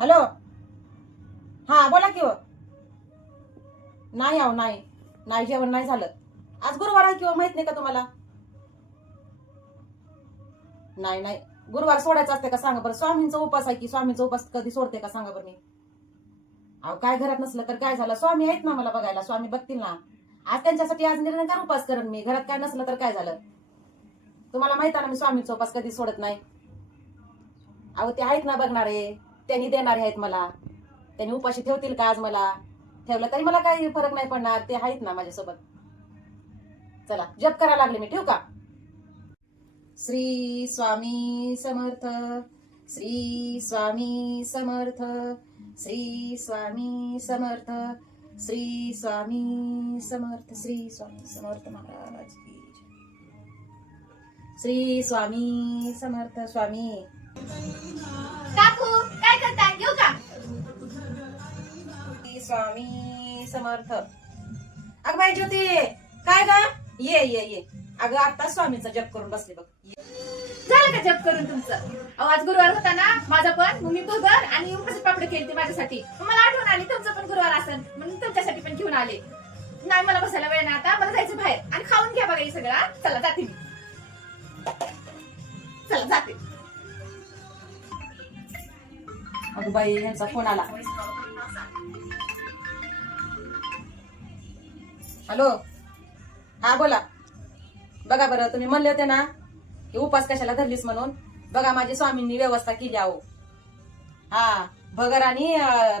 Hello. हा बोला की हो. नाही आहो नाही जेवण नाही झालं. आज गुरुवार आहे किंवा माहित नाही का तुम्हाला? नाही गुरुवार सोडायचा असते का सांगा बरं. स्वामींचा उपास आहे की स्वामींचा उपास कधी सोडते का सांगा बरं मी. अहो काय घरात नसलं तर काय झालं, स्वामी आहेत ना मला बघायला, स्वामी बघतील ना. आज त्यांच्यासाठी आज निरंकार उपास करेन मी. घरात काय नसलं तर काय झालं. तुम्हाला माहित आहे ना मी स्वामींचा उपास कधी सोडत नाही. अहो ते आहेत ना बघणारे, त्यांनी देणारे आहेत मला. त्यांनी उपाशी ठेवतील का आज मला? ठेवलं तरी मला काही फरक नाही पडणार, ते आहेत ना माझ्यासोबत. चला जप करा लागले मी, ठेवू का? श्री स्वामी समर्थ, श्री स्वामी समर्थ, श्री स्वामी समर्थ, श्री स्वामी समर्थ, श्री स्वामी समर्थ महाराज की जय. श्री स्वामी समर्थ. स्वामी काकू काय करता, येऊ का? श्री स्वामी समर्थ. अगं बाई ज्योती, काय ग? ये अगं आता स्वामीचा जप करून बसले बघ. झालं का जप करून तुमचं? अहो आज गुरुवार होता ना माझा पण, मग मी भगर आणि उपाशी पापड केली माझ्यासाठी. मग मला आठवण आली तुमचं पण गुरुवार असेल म्हणून तुमच्यासाठी पण घेऊन आले. नाही मला बसायला वेळ नाही, आता मला जायचं बाहेर आणि खाऊन घ्या बघा हे सगळं. चला जाते मी, चला जाते. अगं बाई यांचा फोन आला. हॅलो. हा बोला. बघा बरं, तुम्ही म्हणले होते ना की उपास कशाला धरलीस म्हणून. बघा माझी स्वामींनी व्यवस्था केली आहो. हा भगर आणि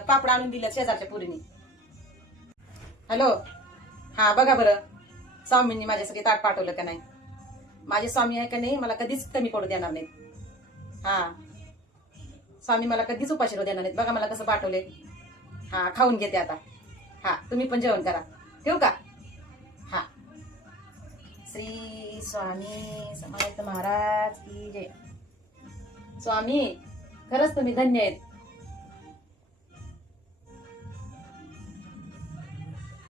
पापड आणून दिले शेजारच्या पुरीनी. हॅलो. हा बघा बरं, स्वामींनी माझ्यासाठी ताट पाठवलं का नाही. माझे स्वामी आहे का नाही, मला कधीच कमी पडू देणार नाही. हा स्वामी मला कधीच उपाशी देणार नाहीत. बघा मला कसं पाठवले. हा खाऊन घेते आता. हा तुम्ही पण जेवण करा, ठेवू का? हा. श्री स्वामी समर्थ महाराज की जय. स्वामी खरंच तुम्ही धन्य आहेत.